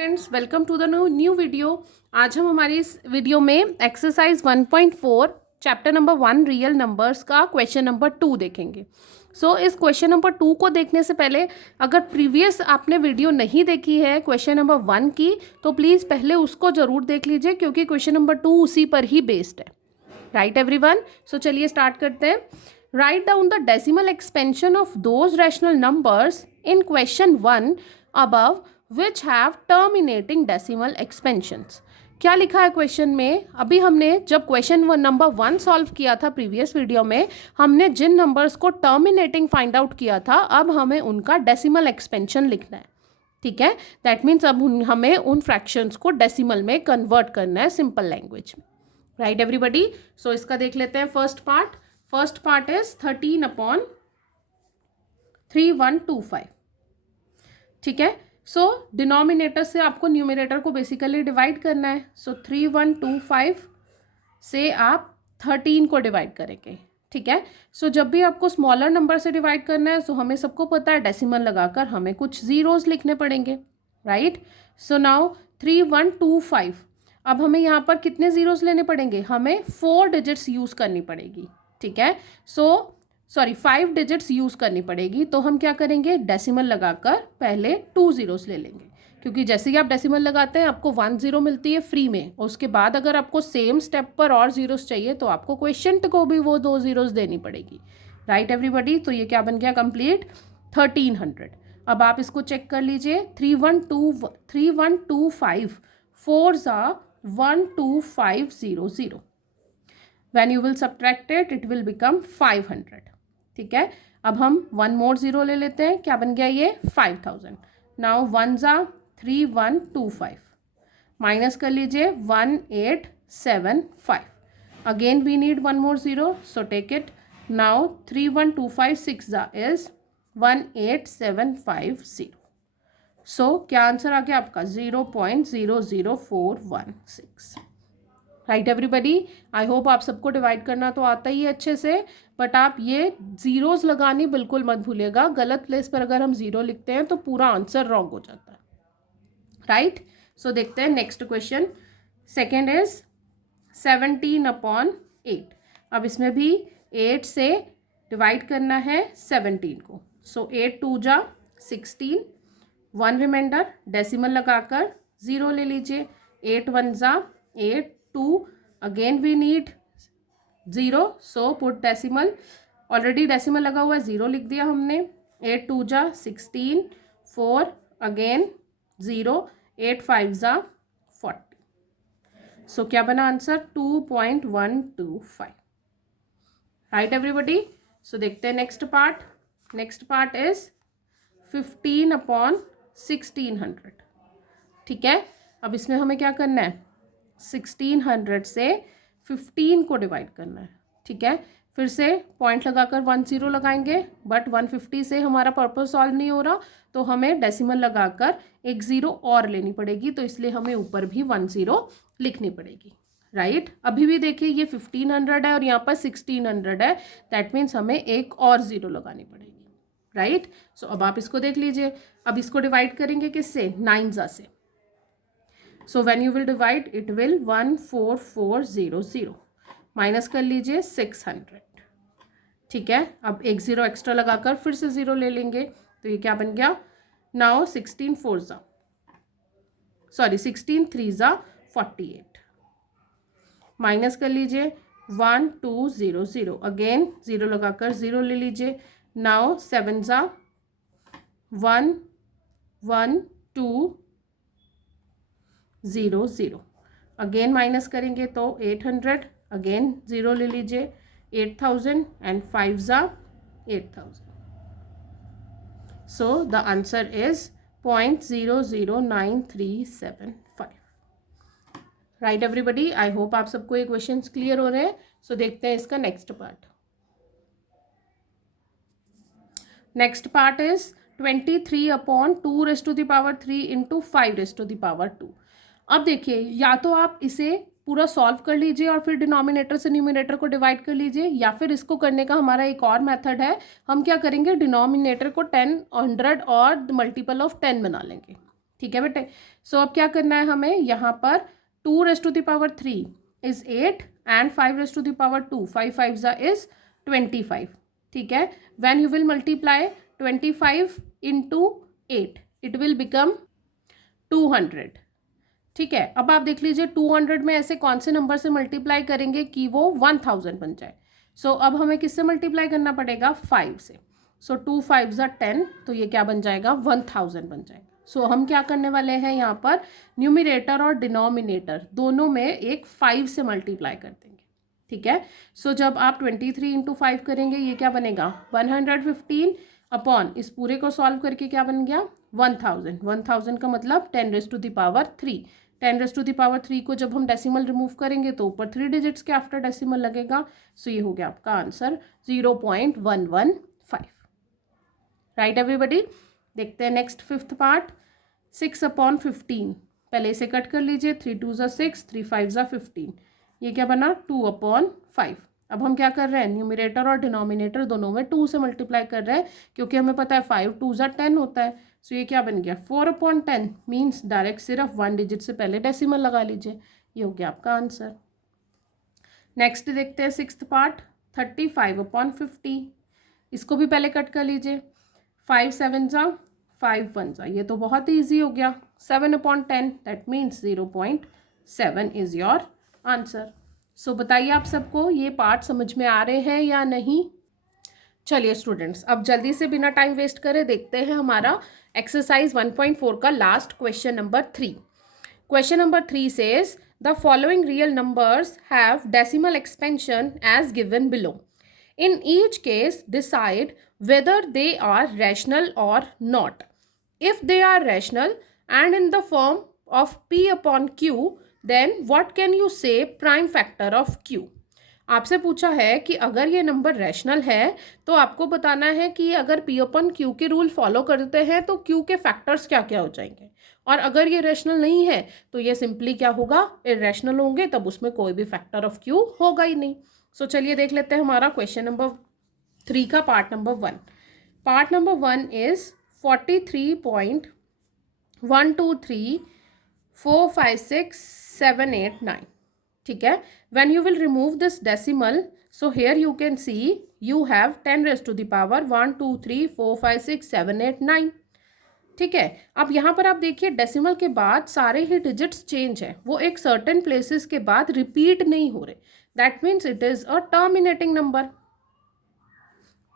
Friends, welcome to the new video. आज हम हमारी इस वीडियो में exercise 1.4 chapter number 1 real numbers का क्वेश्चन नंबर 2 देखेंगे। इस क्वेश्चन नंबर 2 को देखने से पहले अगर प्रीवियस आपने वीडियो नहीं देखी है क्वेश्चन नंबर 1 की, तो प्लीज़ पहले उसको ज़रूर देख लीजिए, क्योंकि क्वेश्चन नंबर 2 उसी पर ही बेस्ड है। Right everyone? चलिए स्टार्ट करते हैं। Write down the decimal expansion of those rational numbers in question 1 above which have terminating decimal expansions. क्या लिखा है क्वेश्चन में? अभी हमने जब क्वेश्चन नंबर 1 सॉल्व किया था प्रीवियस वीडियो में, हमने जिन नंबर्स को टर्मिनेटिंग फाइंड आउट किया था, अब हमें उनका डेसिमल एक्सपेंशन लिखना है। ठीक है, दैट मीन्स अब हमें उन फ्रैक्शंस को डेसिमल में कन्वर्ट करना है सिंपल लैंग्वेज में। Right everybody? इसका देख लेते हैं फर्स्ट पार्ट इज 13/3125। ठीक है, डिनोमिनेटर से आपको न्यूमरेटर को बेसिकली डिवाइड करना है। 3125 से आप 13 को डिवाइड करेंगे। ठीक है, जब भी आपको स्मॉलर नंबर से डिवाइड करना है, हमें सबको पता है डेसिमल लगाकर हमें कुछ जीरोस लिखने पड़ेंगे। राइट? नाउ 3125, अब हमें यहाँ पर कितने जीरोस लेने पड़ेंगे? हमें 4 डिजिट्स यूज़ करनी पड़ेगी। ठीक है, 5 डिजिट्स यूज़ करनी पड़ेगी। तो हम क्या करेंगे? डेसिमल लगाकर पहले 2 जीरोस ले लेंगे, क्योंकि जैसे ही आप डेसिमल लगाते हैं आपको 1 जीरो मिलती है फ्री में, और उसके बाद अगर आपको सेम स्टेप पर और जीरोस चाहिए तो आपको क्वेश्चन को भी वो 2 जीरोस देनी पड़ेगी। Right everybody? तो ये क्या बन गया? कंप्लीट 1300। अब आप इसको चेक कर लीजिए। 3125 4 ज़ा 12500। When you will subtract it, it will become 500. ठीक है, अब हम 1 मोर जीरो ले लेते हैं। क्या बन गया ये? 5000। नाउ 1 ज़ा 3125, माइनस कर लीजिए 1875। Again we need 1 more zero, so take it. Now 3125 6 ज़ा इज 18750। क्या आंसर आ गया आपका? 0.00416। Right everybody? आई होप आप सबको डिवाइड करना तो आता ही है अच्छे से, बट आप ये जीरोस लगानी बिल्कुल मत भूलिएगा। गलत प्लेस पर अगर हम जीरो लिखते हैं तो पूरा आंसर रॉन्ग हो जाता है। राइट? देखते हैं नेक्स्ट क्वेश्चन। Second is 17/8। अब इसमें भी 8 से डिवाइड करना है 17 को। 8 2 जा 16, 1 रिमाइंडर, डेसिमल लगाकर 0 ले लीजिए। 8 1 जा 8, 2, again we need 0, put decimal. Already decimal लगा हुआ है, 0 लिख दिया हमने। 8 2 जा 16, 4, अगेन 0, 8 5 जा 40। क्या बना आंसर? 2.125। Right everybody? देखते हैं नेक्स्ट पार्ट इज 15/1600। ठीक है, अब इसमें हमें क्या करना है? 1600 से 15 को डिवाइड करना है। ठीक है, फिर से पॉइंट लगाकर 1 0 लगाएंगे, बट 150 से हमारा पर्पस सॉल्व नहीं हो रहा, तो हमें डेसिमल लगाकर एक 0 और लेनी पड़ेगी, तो इसलिए हमें ऊपर भी 1 0 लिखनी पड़ेगी। राइट? अभी भी देखिए ये 1500 है और यहाँ पर 1600 है, दैट मीन्स हमें एक और 0 लगानी पड़ेगी। राइट? अब आप इसको देख लीजिए। अब इसको डिवाइड करेंगे किससे? 9 ज़ा से। when you will divide, it will 14400, minus कर लीजिए 600। ठीक है, अब एक 0 एक्स्ट्रा लगाकर फिर से 0 ले लेंगे, तो ये क्या बन गया? नाउ 16 3 ज़ा 48, माइनस कर लीजिए 1200, अगेन 0 लगाकर 0 ले लीजिए। नाउ 7 ज़ा 11200, अगेन माइनस करेंगे तो 800, अगेन 0 ले लीजिए। 8000 एंड 5 ज़ा 8000। The answer is 0.009375। Right everybody? I hope आप सबको ये क्वेश्चंस क्लियर हो रहे हैं। देखते हैं इसका नेक्स्ट पार्ट इज 23/2⁻³ इंटू 5⁻²। अब देखिए, या तो आप इसे पूरा सॉल्व कर लीजिए और फिर डिनोमिनेटर से न्यूमरेटर को डिवाइड कर लीजिए, या फिर इसको करने का हमारा एक और मेथड है। हम क्या करेंगे? डिनोमिनेटर को 10 100 और मल्टीपल ऑफ 10 बना लेंगे। ठीक है बेटे। सो अब क्या करना है हमें, यहाँ पर 2⁻³ इज 8 एंड 5⁻², 5 5 इज 25, ठीक है। When you will multiply 25 into 8 it will become 200, ठीक है। अब आप देख लीजिए 200 में ऐसे कौन से नंबर से मल्टीप्लाई करेंगे कि वो 1000 बन जाए। सो अब हमें किससे मल्टीप्लाई करना पड़ेगा, 5 से। सो 2 5 10, तो ये क्या बन जाएगा, 1000 बन जाएगा। सो हम क्या करने वाले हैं यहाँ पर, न्यूमिनेटर और डिनोमिनेटर दोनों में एक 5 से मल्टीप्लाई कर देंगे, ठीक है। सो जब आप 23 इंटू 5 करेंगे ये क्या बनेगा, 115 अपॉन इस पूरे को सॉल्व करके क्या बन गया, 1000। 1000 का मतलब 10⁻3। 10⁻3 को जब हम डेसिमल रिमूव करेंगे तो ऊपर 3 डिजिट्स के आफ्टर डेसिमल लगेगा। सो ये हो गया आपका आंसर 0.115। Right everybody. देखते हैं नेक्स्ट फिफ्थ पार्ट, 6/15। पहले इसे कट कर लीजिए, 3 2 6, 3 5 15। ये क्या बना, 2/5। अब हम क्या कर रहे हैं, न्यूमिनेटर और डिनोमिनेटर दोनों में 2 से मल्टीप्लाई कर रहे हैं, क्योंकि हमें पता है 5 2 10 होता है। सो ये क्या बन गया, 4/10 मीन्स डायरेक्ट सिर्फ 1 डिजिट से पहले डेसिमल लगा लीजिए। ये हो गया आपका आंसर। नेक्स्ट देखते हैं सिक्स्थ पार्ट, 35/50। इसको भी पहले कट कर लीजिए, 5 7 5 1 ये तो बहुत ही ईजी हो गया। 7/10 that means 0.7 is your answer. So बताइए आप सबको ये पार्ट समझ में आ रहे हैं या नहीं। चलिए स्टूडेंट्स, अब जल्दी से बिना टाइम वेस्ट करे देखते हैं हमारा एक्सरसाइज 1.4 का last question number 3। Question number 3 says the following real numbers have decimal expansion as given below. In each case, decide whether they are rational or not. If they are rational and in the form of P/Q, then what can you say prime factor of Q? आपसे पूछा है कि अगर ये number rational है तो आपको बताना है कि अगर P/Q के रूल फॉलो करते हैं तो Q के फैक्टर्स क्या क्या हो जाएंगे, और अगर ये रैशनल नहीं है तो ये सिंपली क्या होगा, इरेशनल होंगे, तब उसमें कोई भी फैक्टर ऑफ Q होगा ही नहीं। सो चलिए देख लेते हैं हमारा क्वेश्चन नंबर 3 का part number 1। Part number 1 is 43.123456789, ठीक है। When you will remove this decimal, so here you can see you have 10⁻123456789, ठीक है। अब यहाँ पर आप देखिए डेसिमल के बाद सारे ही डिजिट्स चेंज है, वो एक सर्टेन प्लेसेस के बाद रिपीट नहीं हो रहे, that means it is a terminating number,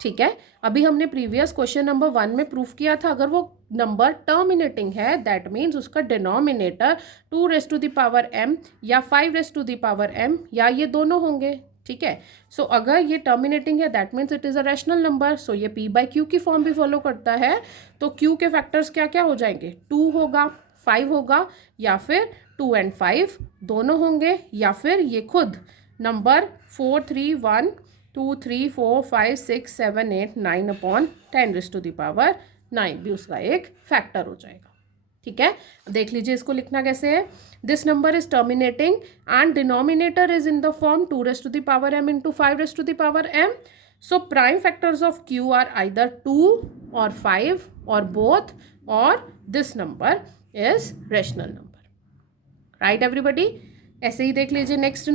ठीक है। अभी हमने प्रीवियस क्वेश्चन नंबर 1 में प्रूफ किया था, अगर वो नंबर टर्मिनेटिंग है दैट मीन्स उसका डिनोमिनेटर 2⁻m या 5⁻m या ये दोनों होंगे, ठीक है। सो अगर ये टर्मिनेटिंग है that means it is a rational number. So ये P/Q की फॉर्म भी फॉलो करता है, तो Q के फैक्टर्स क्या क्या हो जाएंगे, 2 होगा, 5 होगा, या फिर 2 and 5 दोनों होंगे, या फिर ये खुद नंबर 4 3 1 2 3 4 5 6 7 8 9/10⁻9 भी उसका एक फैक्टर हो जाएगा, ठीक है। देख लीजिए इसको लिखना कैसे है, this number is terminating and denominator is in the form 2⁻m into 5⁻m। So prime factors of Q are either 2 और 5 और बोथ, और this number is rational number. Right everybody. ऐसे ही देख लीजिए नेक्स्ट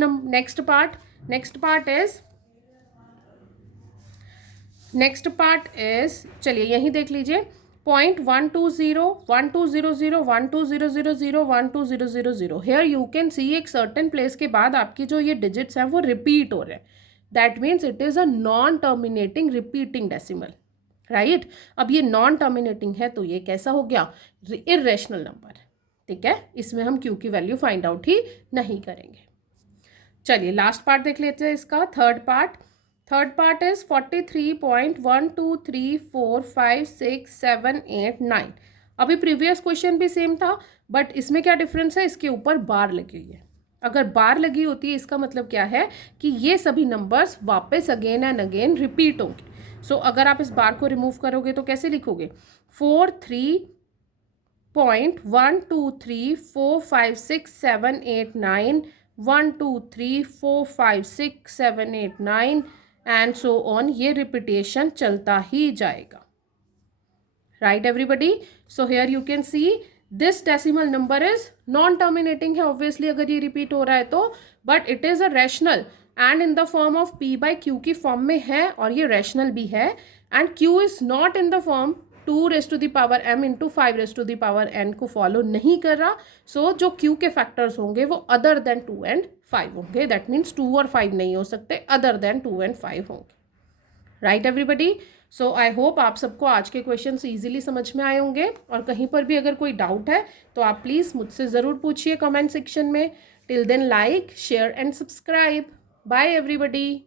पार्ट इज चलिए यहीं देख लीजिए 0.120 1200 12000 12000। हेयर यू कैन सी एक सर्टेन प्लेस के बाद आपकी जो ये डिजिट्स हैं वो रिपीट हो रहे हैं, that means it is a non terminating repeating decimal, right. अब ये नॉन टर्मिनेटिंग है तो ये कैसा हो गया, इरेशनल नंबर, ठीक है। इसमें हम Q की वैल्यू फाइंड आउट ही नहीं करेंगे। चलिए लास्ट पार्ट देख लेते हैं इसका, थर्ड पार्ट इज 43.123456789। अभी प्रीवियस क्वेश्चन भी सेम था, बट इसमें क्या डिफरेंस है, इसके ऊपर बार लगी हुई है। अगर बार लगी होती है इसका मतलब क्या है कि ये सभी नंबर्स वापस अगेन एंड अगेन रिपीट होंगे। सो अगर आप इस बार को रिमूव करोगे तो कैसे लिखोगे, 43.123456789 1 2 3 4 5 6 7 8 9 एंड सो ऑन, ये रिपीटेशन चलता ही जाएगा। Right everybody. So here you can see this decimal number is non terminating है ऑब्वियसली अगर ये रिपीट हो रहा है तो, but it is a rational and in the form of p by Q की फॉर्म में है और ये रैशनल भी है, and q is not in the form 2m into 5n को फॉलो नहीं कर रहा. सो जो q के फैक्टर्स होंगे वो अदर देन 2 एंड 5 होंगे. दैट मीन्स 2 और 5 नहीं हो सकते, अदर देन 2 एंड 5 होंगे. Right everybody. So I hope आप सबको आज के क्वेश्चंस इजीली समझ में आए होंगे, और कहीं पर भी अगर कोई डाउट है तो आप प्लीज़ मुझसे ज़रूर पूछिए कमेंट सेक्शन में. Till then like share and subscribe. Bye everybody.